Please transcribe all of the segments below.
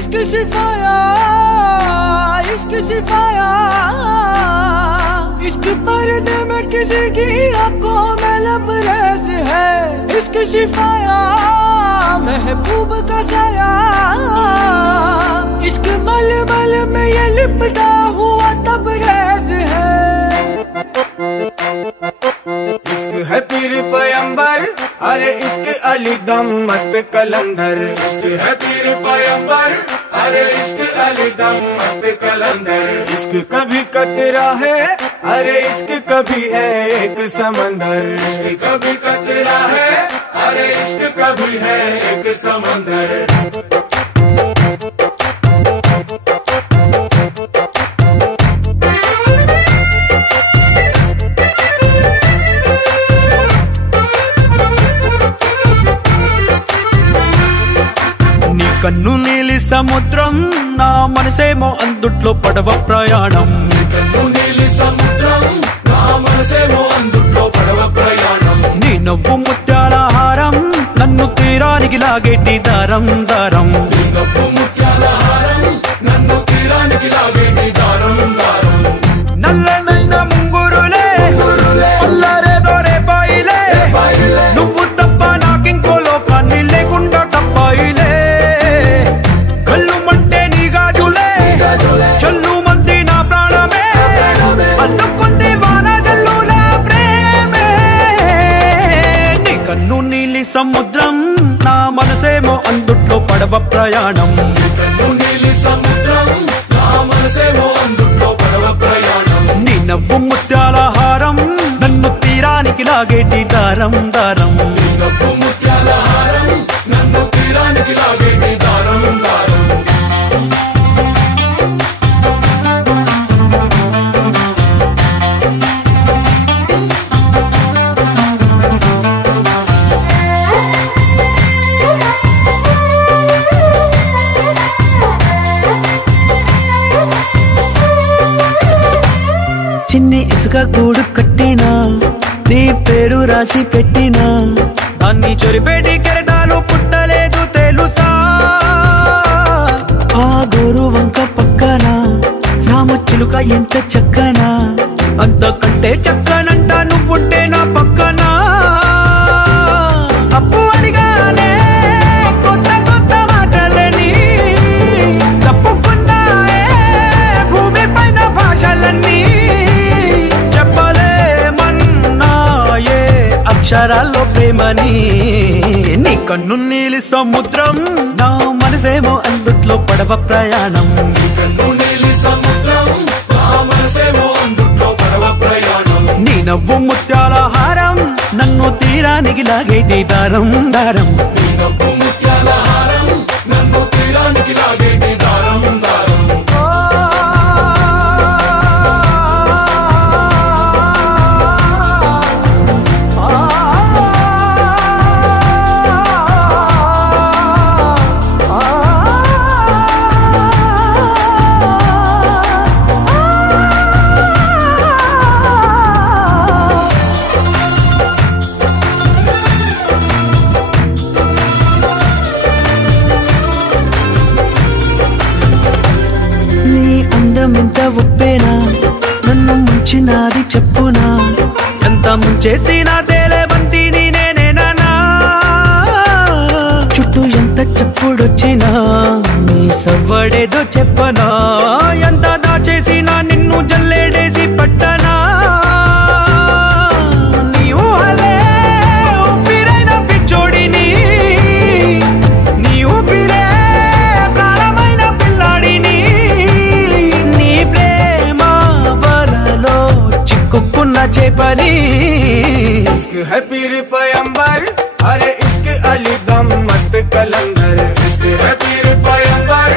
इश्क शिफाया, इश्क शिफाया, इश्क पर्दे में किसी की आंखों में लबरेज है। इश्क शिफाया, महबूब का साया, इश्क मलमल में ये लिपटा हुआ तबरेज है। इश्क है पीर पैगंबर, अरे इश्क अली दम मस्त कलंदर। इश्क है पीर पैगंबर, अरे इश्क अली दम मस्त कलंदर। इश्क कभी कतरा है, अरे इश्क कभी है एक समंदर। इश्क कभी कतरा है, अरे इश्क कभी है एक समंदर। కన్ను నీలి సముద్రం, నా మనసేమో అందుట్లో పడవ ప్రయాణం। కన్ను నీలి సముద్రం, నా మనసేమో అందుట్లో పడవ ప్రయాణం। నీ నవ్వు ముత్యాల హారం, నన్ను తీరానికి లాగేటి దారం దారం। నీ నవ్వు ముత్యాల హారం, నన్ను తీరానికి లాగేటి దారం దారం। నల్లనైన ముంగురులే అల్లరేదో రేపాయిలే, నువ్వు తప్ప నాకింకో లోకాన్ని లేకుండా తప్పాయిలే। చల్లు మంది నా ప్రాణమే, అల్లుకుంది వాన జల్లుల ప్రేమే। నీ కన్ను నీలి సముద్రం, నా మనసేమో అందుట్లో పడవ ప్రయాణం। కన్ను నీలి సముద్రం, నా మనసేమో అందుట్లో పడవ ప్రయాణం। నీ నవ్వు ముత్యాల హారం, నన్ను తీరానికి లాగేటి దారం దారం। నీ నవ్వు ముత్యాల హారం, నన్ను తీరానికి లాగేటి దారం దారం। చిన్ని ఇసుక గూడు కట్టినా, నీ పేరు రాసి పెట్టినా, దాన్ని చొరిపేటి కెరటాలు పుట్టలేదు తెలుసా। ఆ గోరు వంక పక్కన రామచిలుక ఎంత చక్కనా, అంతకంటే చక్కనంట నువ్వుంటే నా పక్కన। అప్పు అడిగానే కొత్త కొత్త మాటలని, తప్పుకున్నాయే భూమి పైన భాషలన్నీ, చెప్పలేమన్నాయే అక్షరాల్లో ప్రేమని। నీ కన్ను నీలి సముద్రం, నా మనసేమో అందుట్లో పడవ ప్రయాణం। కన్ను నీలి సముద్రం, నా మనసేమో అందుట్లో పడవ ప్రయాణం। నీ నవ్వు ముత్యాల హారం, నన్ను తీరానికి లాగేటి దారం దారం। నీ నవ్వు ముత్యాల హారం, నన్ను తీరానికి లాగేటి దారం దారం। ఎంత ఉప్పేనా, నన్ను ముంచినాది చెప్పునా, ఎంత ముంచేసినా తేలేవంతిని నేనేనా। చుట్టూ ఎంత చెప్పుడొచ్చినా, నీ సవ్వడేదో చెప్పనా, ఎంత దాచేసినా నిన్ను జల్లేడేసి పట్టనా। నీ ఊహలే ఊపిరైన పిచ్చోడిని, నీ ఊపిరే ప్రాణమైన పిల్లాడిని, నీ ప్రేమ వలలో చిక్కుకున్న చేపని। इश्क है पीर पैगंबर, अरे इश्क अली दम मस्त कलंदर। इश्क है पीर पैगंबर,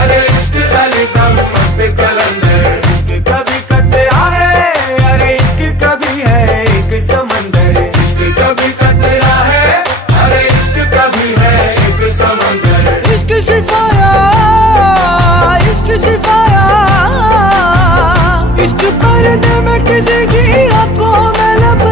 अरे इश्क अली दम मस्त कलंदर। इश्क कभी कतरा है, अरे इश्क कभी है एक समंदर। इश्क कभी कतरा है, अरे इश्क कभी है एक समंदर। इश्क शिफाया, इश्क शिफाया, इश्क पर्दे में किसी की आंखों में लब।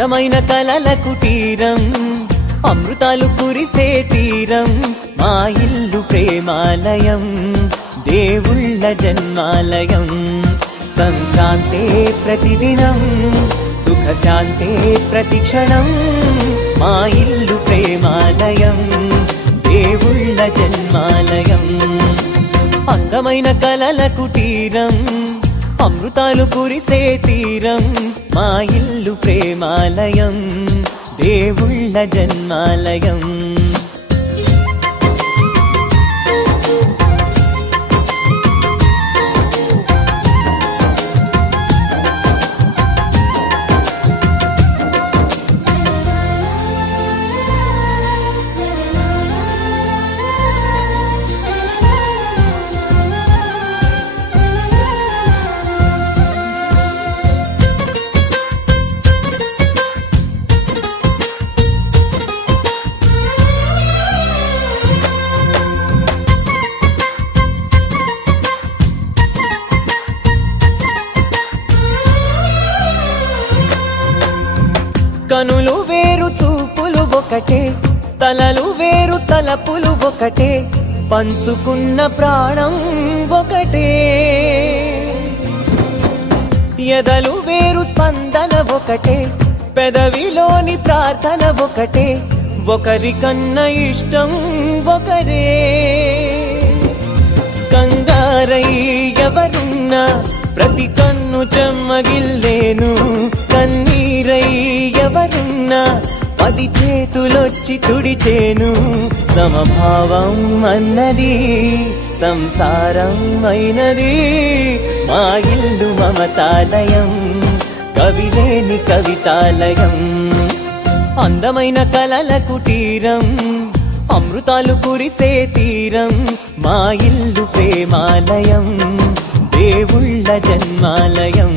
అందమైన కలల కుటీరం అమృతాలు కురిసే తీరం మా ఇల్లు ప్రేమాలయం దేవుళ్ళ జన్మాలయం సంక్రాంతే ప్రతిదినం సుఖశాంతే ప్రతిక్షణం మా ఇల్లు ప్రేమాలయం దేవుళ్ళ జన్మాలయం అందమైన కలల కుటీరం అమృతాలు కురిసే తీరం మా ఇల్లు ప్రేమాలయం దేవుళ్ళ జన్మాలయం కనులు వేరు చూపులు ఒకటే తలలు వేరు తలపులు ఒకటే పంచుకున్న ప్రాణం ఒకటే ఎదలు వేరు స్పందన ఒకటే పెదవిలోని ప్రార్థన ఒకటే ఒకరికన్నా ఇష్టం ఒకరే కంగారై ఎవరున్నా ప్రతి కన్ను చెమ్మగిల్లేను కన్నీరై ఎవరున్నా 10 చేతులొచ్చి తుడిచేను సమభావం అన్నది సంసారం అయినది మా ఇల్లు మమతాలయం కవిలేని కవితాలయం అందమైన కలల కుటీరం అమృతాలు కురిసే తీరం మా ఇల్లు ప్రేమాలయం దేవుళ్ళ జన్మాలయం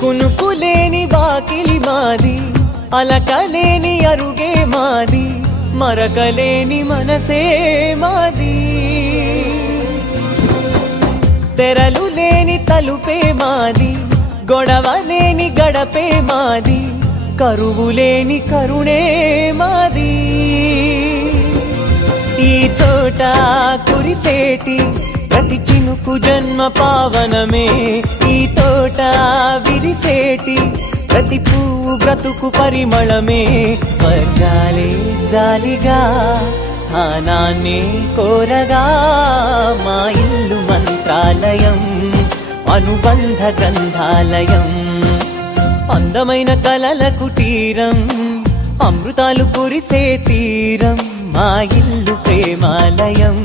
కునుకులేని వాకిలి మాది అలకలేని అరుగే మాది మరకలేని మనసే మాది తెరలు లేని తలుపే మాది గొడవలేని గడపే మాది కరువులేని కరుణే మాది ఈ చోట కురిసేటి ప్రతి చినుకు జన్మ పావనమే ఈ తోట విరిసేటి ప్రతి పువ్వు బ్రతుకు పరిమళమే స్వర్గాలే జాలిగా స్థానాన్ని కోరగా మా ఇల్లు మంత్రాలయం అనుబంధ గ్రంథాలయం అందమైన కలల కుటీరం అమృతాలు కురిసే తీరం మా ఇల్లు ప్రేమాలయం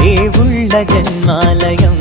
దేవుళ్ళ జన్మాలయం